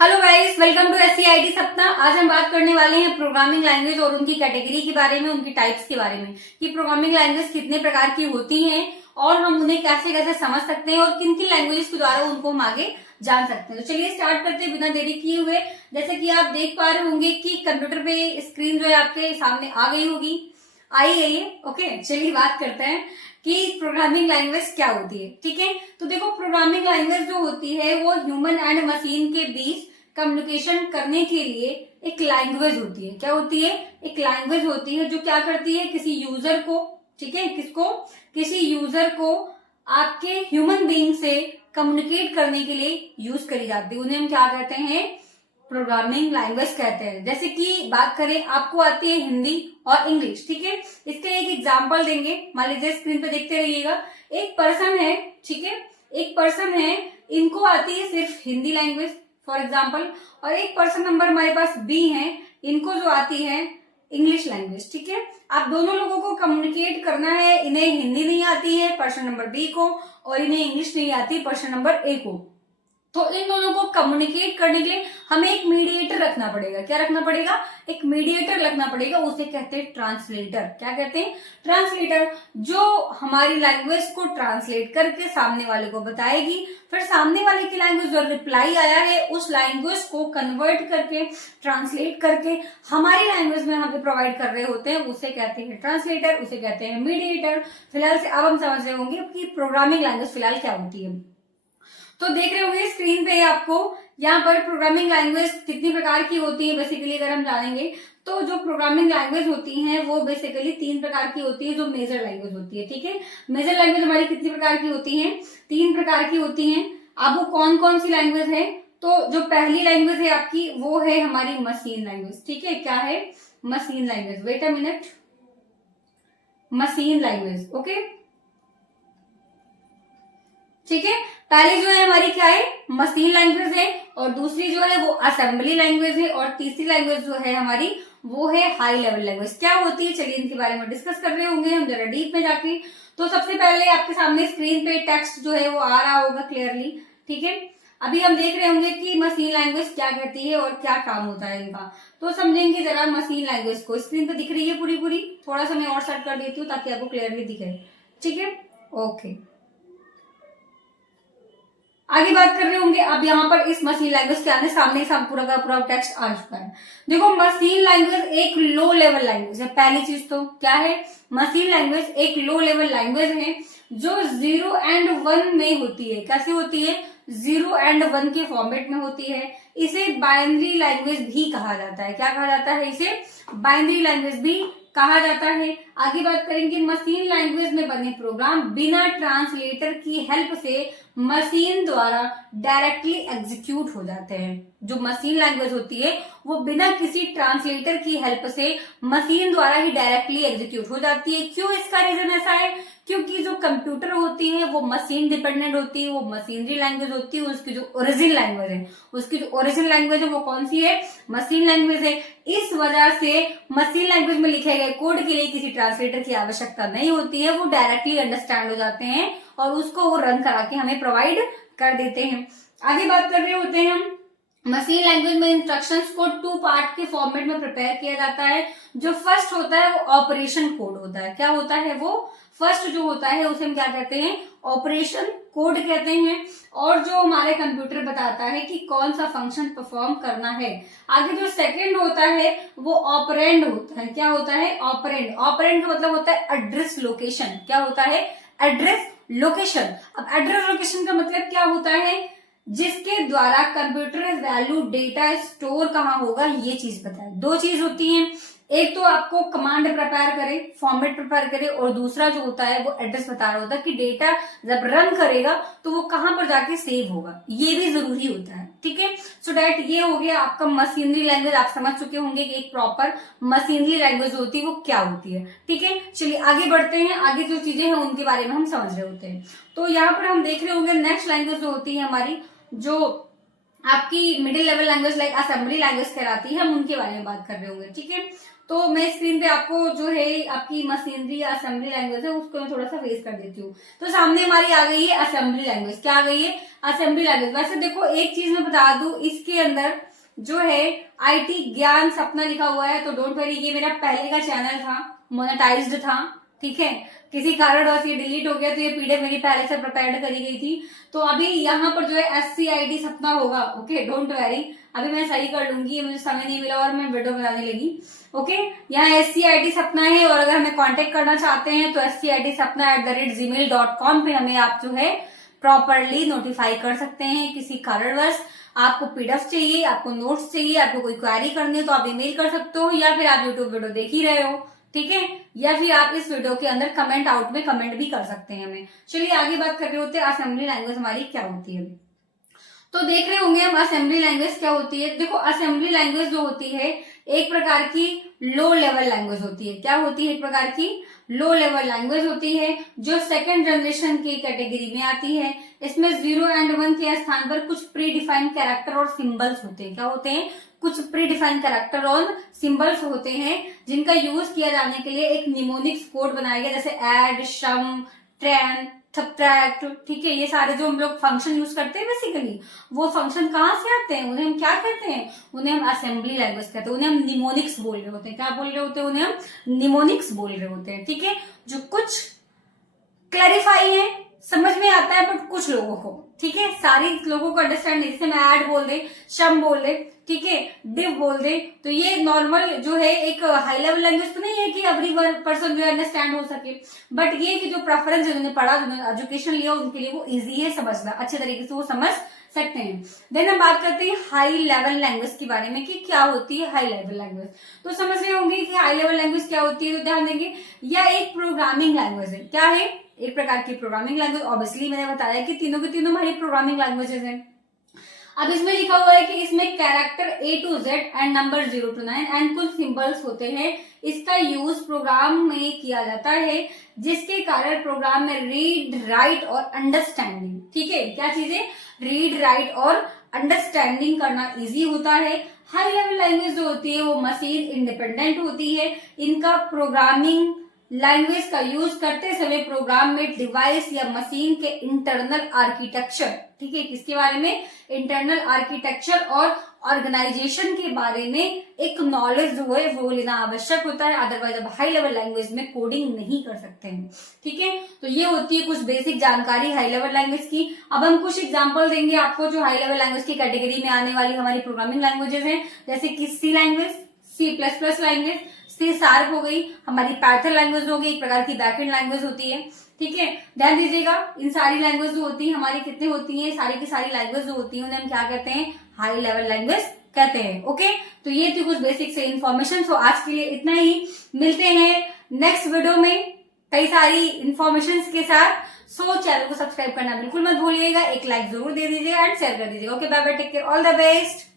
Hello guys, welcome to SCIT Sapna. आज हम बात करने वाले हैं प्रोग्रामिंग लैंग्वेज और उनकी कैटेगरी के बारे में, उनकी टाइप्स के बारे में कि प्रोग्रामिंग लैंग्वेज कितने प्रकार की होती हैं और हम उन्हें कैसे कैसे समझ सकते हैं और किन किन लैंग्वेज के द्वारा उनको हम आगे जान सकते हैं। तो चलिए स्टार्ट करते हैं बिना देरी किए हुए। जैसे कि आप देख पा रहे होंगे कि कंप्यूटर पे स्क्रीन जो है आपके सामने आ गई होगी, आई है ये। ओके, चलिए बात करते हैं कि प्रोग्रामिंग लैंग्वेज क्या होती है। ठीक है, तो देखो प्रोग्रामिंग लैंग्वेज जो होती है वो ह्यूमन एंड मशीन के बीच कम्युनिकेशन करने के लिए एक लैंग्वेज होती है। क्या होती है? एक लैंग्वेज होती है जो क्या करती है, किसी यूजर को, ठीक है, किसी यूजर को आपके ह्यूमन बीइंग से कम्युनिकेट करने के लिए यूज करी जाती है। उन्हें हम क्या कहते हैं? प्रोग्रामिंग लैंग्वेज कहते हैं। जैसे कि बात करें, आपको आती है हिंदी और इंग्लिश, ठीक है। इसके एक एग्जाम्पल देंगे। मान लीजिए स्क्रीन पे देखते रहिएगा। एक पर्सन है, ठीक है, एक पर्सन है, इनको आती है सिर्फ हिंदी लैंग्वेज फॉर एग्जाम्पल, और एक पर्सन नंबर हमारे पास बी है, इनको जो आती है इंग्लिश लैंग्वेज। ठीक है, आप दोनों लोगों को कम्युनिकेट करना है। इन्हें हिंदी नहीं आती है पर्सन नंबर बी को, और इन्हें इंग्लिश नहीं आती पर्सन नंबर ए को। तो इन दोनों को कम्युनिकेट करने के लिए हमें एक मीडिएटर रखना पड़ेगा। क्या रखना पड़ेगा? एक मीडिएटर रखना पड़ेगा। उसे कहते हैं ट्रांसलेटर। क्या कहते हैं? ट्रांसलेटर, जो हमारी लैंग्वेज को ट्रांसलेट करके सामने वाले को बताएगी। फिर सामने वाले की लैंग्वेज जो रिप्लाई आया है उस लैंग्वेज को कन्वर्ट करके, ट्रांसलेट करके हमारी लैंग्वेज में हम प्रोवाइड कर रहे होते हैं। उसे कहते हैं ट्रांसलेटर, उसे कहते हैं मीडिएटर। फिलहाल से अब हम समझ रहे होंगे कि प्रोग्रामिंग लैंग्वेज फिलहाल क्या होती है। तो देख रहे होंगे स्क्रीन पे आपको, यहाँ पर प्रोग्रामिंग लैंग्वेज कितनी प्रकार की होती है बेसिकली अगर हम जानेंगे तो जो प्रोग्रामिंग लैंग्वेज होती हैं वो बेसिकली 3 प्रकार की होती है जो मेजर लैंग्वेज होती है। ठीक है, मेजर लैंग्वेज हमारी कितनी प्रकार की होती है? 3 प्रकार की होती हैं। अब वो कौन कौन सी लैंग्वेज है? तो जो पहली लैंग्वेज है आपकी वो है हमारी मशीन लैंग्वेज। ठीक है, क्या है? Machine language. Wait a minute, machine language. Okay, ठीक है, पहली जो है हमारी क्या है? मशीन लैंग्वेज है, और दूसरी जो है वो असेंबली लैंग्वेज है, और तीसरी लैंग्वेज जो है हमारी वो है हाई लेवल लैंग्वेज। क्या होती है चलिए इनके बारे में डिस्कस कर रहे होंगे हम जरा डीप में जाके। तो सबसे पहले आपके सामने स्क्रीन पे टेक्स्ट जो है वो आ रहा होगा क्लियरली। ठीक है, अभी हम देख रहे होंगे कि मशीन लैंग्वेज क्या कहती है और क्या काम होता है इनका। तो समझेंगे जरा मशीन लैंग्वेज को। स्क्रीन पे दिख रही है पूरी पूरी, थोड़ा सा मैं और सेट कर देती हूँ ताकि आपको क्लियरली दिखे। ठीक है, ओके, आगे बात कर रहे होंगे। अब यहाँ पर इस मशीन लैंग्वेज के आने सामने पूरा का पूरा टेक्स्ट आ चुका है। देखो मशीन लैंग्वेज एक लो लेवल लैंग्वेज है। पहली चीज तो क्या है? मशीन लैंग्वेज एक लो लेवल लैंग्वेज है जो 0 एंड 1 में होती है। कैसे होती है? 0 एंड 1 के फॉर्मेट में होती है। इसे बाइनरी लैंग्वेज भी कहा जाता है। क्या कहा जाता है? इसे बाइनरी लैंग्वेज भी कहा जाता है। आगे बात करेंगे, मशीन लैंग्वेज में बने प्रोग्राम बिना ट्रांसलेटर की हेल्प से मशीन द्वारा डायरेक्टली एग्जीक्यूट हो जाते हैं। जो मशीन लैंग्वेज होती है वो बिना किसी ट्रांसलेटर की हेल्प से मशीन द्वारा ही डायरेक्टली एग्जीक्यूट हो जाती है। क्यों? इसका रीजन ऐसा है क्योंकि जो कंप्यूटर होती है वो मशीन डिपेंडेंट होती है, वो मशीनरी लैंग्वेज होती है। उसकी जो ओरिजिनल लैंग्वेज है, उसकी जो ओरिजिनल लैंग्वेज है वो कौन सी है? मशीन लैंग्वेज है। इस वजह से मशीन लैंग्वेज में लिखे गए कोड के लिए किसी ट्रांसलेटर की आवश्यकता नहीं होती है। वो डायरेक्टली अंडरस्टैंड हो जाते हैं और उसको वो रन करा के हमें प्रोवाइड कर देते हैं। आगे बात कर रहे होते हैं हम, मशीन लैंग्वेज में इंस्ट्रक्शंस को 2 पार्ट के फॉर्मेट में प्रिपेयर किया जाता है। जो फर्स्ट होता है वो ऑपरेशन कोड होता है। क्या होता है वो? फर्स्ट जो होता है उसे हम क्या कहते हैं? ऑपरेशन कोड कहते हैं। और जो हमारे कंप्यूटर बताता है कि कौन सा फंक्शन परफॉर्म करना है। आगे जो सेकंड होता है वो ऑपरेंड होता है। क्या होता है? ऑपरेंड। ऑपरेंड का मतलब होता है एड्रेस लोकेशन। क्या होता है? Address location. अब एड्रेस लोकेशन का मतलब क्या होता है? जिसके द्वारा कंप्यूटर वैल्यू डेटा स्टोर कहाँ होगा ये चीज बताए। 2 चीज होती हैं, एक तो आपको कमांड प्रिपेयर करे, फॉर्मेट प्रिपेयर करे, और दूसरा जो होता है वो एड्रेस बता रहा होता है कि डेटा जब रन करेगा तो वो कहां पर जाके सेव होगा। ये भी जरूरी होता है। ठीक है, सो डैट ये हो गया आपका मशीनरी लैंग्वेज। आप समझ चुके होंगे कि एक प्रॉपर मशीनरी लैंग्वेज होती है वो क्या होती है। ठीक है, चलिए आगे बढ़ते हैं। आगे जो चीजें हैं उनके बारे में हम समझ रहे होते हैं। तो यहाँ पर हम देख रहे होंगे नेक्स्ट लैंग्वेज जो होती है हमारी, जो आपकी middle level language like assembly language कहलाती है, हम उनके बारे में बात कर रहे होंगे। ठीक है, तो मैं स्क्रीन पे आपको जो है आपकी मशीनरी या असेंबली लैंग्वेज है उसको मैं थोड़ा सा फेस कर देती हूँ। तो सामने हमारी आ गई है असेंबली लैंग्वेज। क्या आ गई है? Assembly language. वैसे देखो एक चीज मैं बता दूं, इसके अंदर जो है IT ज्ञान सपना लिखा हुआ है, तो डोंट वरी, ये मेरा पहले का चैनल था, मोनेटाइज्ड था, ठीक है। किसी कारणवश ये डिलीट हो गया, तो ये PDF मेरी पहले से प्रिपेयर्ड करी गई थी। तो अभी यहाँ पर जो है SCID सपना होगा, ओके, डोंट वरी, अभी मैं सही कर लूंगी, मुझे समय नहीं मिला और मैं वीडियो बनाने लगी, ओके। यहाँ SCID सपना है, और अगर हमें कांटेक्ट करना चाहते हैं तो SCID sapna@gmail.com पे हमें आप जो है प्रॉपरली नोटिफाई कर सकते हैं। किसी कारणवश आपको PDF चाहिए, आपको नोट्स चाहिए, आपको कोई क्वेरी करनी है तो आप ईमेल कर सकते हो, या फिर आप यूट्यूब वीडियो देख ही रहे हो, ठीक है, या फिर आप इस वीडियो के अंदर कमेंट आउट में कमेंट भी कर सकते हैं हमें। चलिए आगे बात कर रहे होते हैं असेंबली लैंग्वेज हमारी क्या होती है। तो देख रहे होंगे हम असेंबली लैंग्वेज क्या होती है। देखो असेंबली लैंग्वेज जो होती है एक प्रकार की लो लेवल लैंग्वेज होती है। क्या होती है? एक प्रकार की लो लेवल लैंग्वेज होती है, जो सेकंड जनरेशन की कैटेगरी में आती है। इसमें 0 और 1 के स्थान पर कुछ प्री डिफाइंड कैरेक्टर और सिंबल्स होते हैं। क्या होते हैं? कुछ प्री डिफाइंड कैरेक्टर और सिंबल्स होते हैं, जिनका यूज किया जाने के लिए एक निमोनिक्स कोड बनाया गया, जैसे एड, सम, ट्रेन, सब्ट्रैक्ट, ठीक है। ये सारे जो हम लोग फंक्शन यूज करते हैं बेसिकली, वो फंक्शन कहाँ से आते हैं? उन्हें हम क्या कहते हैं? उन्हें हम असेंबली लैंग्वेज कहते हैं, उन्हें हम निमोनिक्स बोल रहे होते हैं। क्या बोल रहे होते हैं? उन्हें हम निमोनिक्स बोल रहे होते हैं, ठीक है। जो कुछ क्लैरिफाई है, समझ में आता है, बट कुछ लोगों को, ठीक है, सारी लोगों को अंडरस्टैंड नहीं। जैसे मैं ऐड बोल दे, शम बोल दे, ठीक है, डिव बोल दे, तो ये नॉर्मल जो है एक हाई लेवल लैंग्वेज तो नहीं है कि एवरी पर्सन जो है अंडरस्टैंड हो सके, बट ये कि जो प्रेफरेंस जिन्होंने पढ़ा, जिन्होंने एजुकेशन लिया, उनके लिए वो इजी है समझना, अच्छे तरीके से वो समझ सकते हैं। देन हम बात करते हैं हाई लेवल लैंग्वेज के बारे में कि क्या होती है हाई लेवल लैंग्वेज। तो समझ रहे होंगे कि हाई लेवल लैंग्वेज क्या होती है, तो ध्यान देंगे, यह एक प्रोग्रामिंग लैंग्वेज है। क्या है? एक प्रकार की प्रोग्रामिंग लैंग्वेज। ऑब्वियसली मैंने बताया कि तीनों के तीनों हमारी प्रोग्रामिंग लैंग्वेजेस हैं। अब इसमें लिखा हुआ है कि इसमें character A to Z and number 0 to 9 and कुछ सिंबल्स होते हैं। इसका यूज प्रोग्राम में किया जाता है, जिसके कारण प्रोग्राम में रीड, राइट और अंडरस्टैंडिंग, ठीक है, क्या चीजें? रीड, राइट और अंडरस्टैंडिंग करना इजी होता है। हाई लेवल लैंग्वेज जो होती है वो मशीन इंडिपेंडेंट होती है। इनका प्रोग्रामिंग लैंग्वेज का यूज करते समय प्रोग्राम में डिवाइस या मशीन के इंटरनल आर्किटेक्चर, ठीक है, किसके बारे में? इंटरनल आर्किटेक्चर और ऑर्गेनाइजेशन के बारे में एक नॉलेज जो है वो लेना आवश्यक होता है। अदरवाइज अब हाई लेवल लैंग्वेज में कोडिंग नहीं कर सकते हैं, ठीक है। तो ये होती है कुछ बेसिक जानकारी हाई लेवल लैंग्वेज की। अब हम कुछ एग्जांपल देंगे आपको जो हाई लेवल लैंग्वेज की कैटेगरी में आने वाली हमारी प्रोग्रामिंग लैंग्वेजेस हैं, जैसे कि C language, C++ language, C sharp हो गई, हमारी पाइथन लैंग्वेज हो गई, एक प्रकार की बैकएंड लैंग्वेज होती है, ठीक है। ध्यान दीजिएगा, इन सारी लैंग्वेज जो होती है हमारी कितनी होती है? सारी की सारी लैंग्वेज जो होती है उन्हें हम क्या कहते हैं? हाई लेवल लैंग्वेज कहते हैं, ओके। तो ये थी कुछ बेसिक से इन्फॉर्मेशन। सो आज के लिए इतना ही, मिलते हैं नेक्स्ट वीडियो में कई सारी इन्फॉर्मेशन के साथ। सो चैनल को सब्सक्राइब करना बिल्कुल मत भूलिएगा, एक लाइक जरूर दे दीजिएगा एंड शेयर कर दीजिएगा। Okay, bye bye, take care, all the best.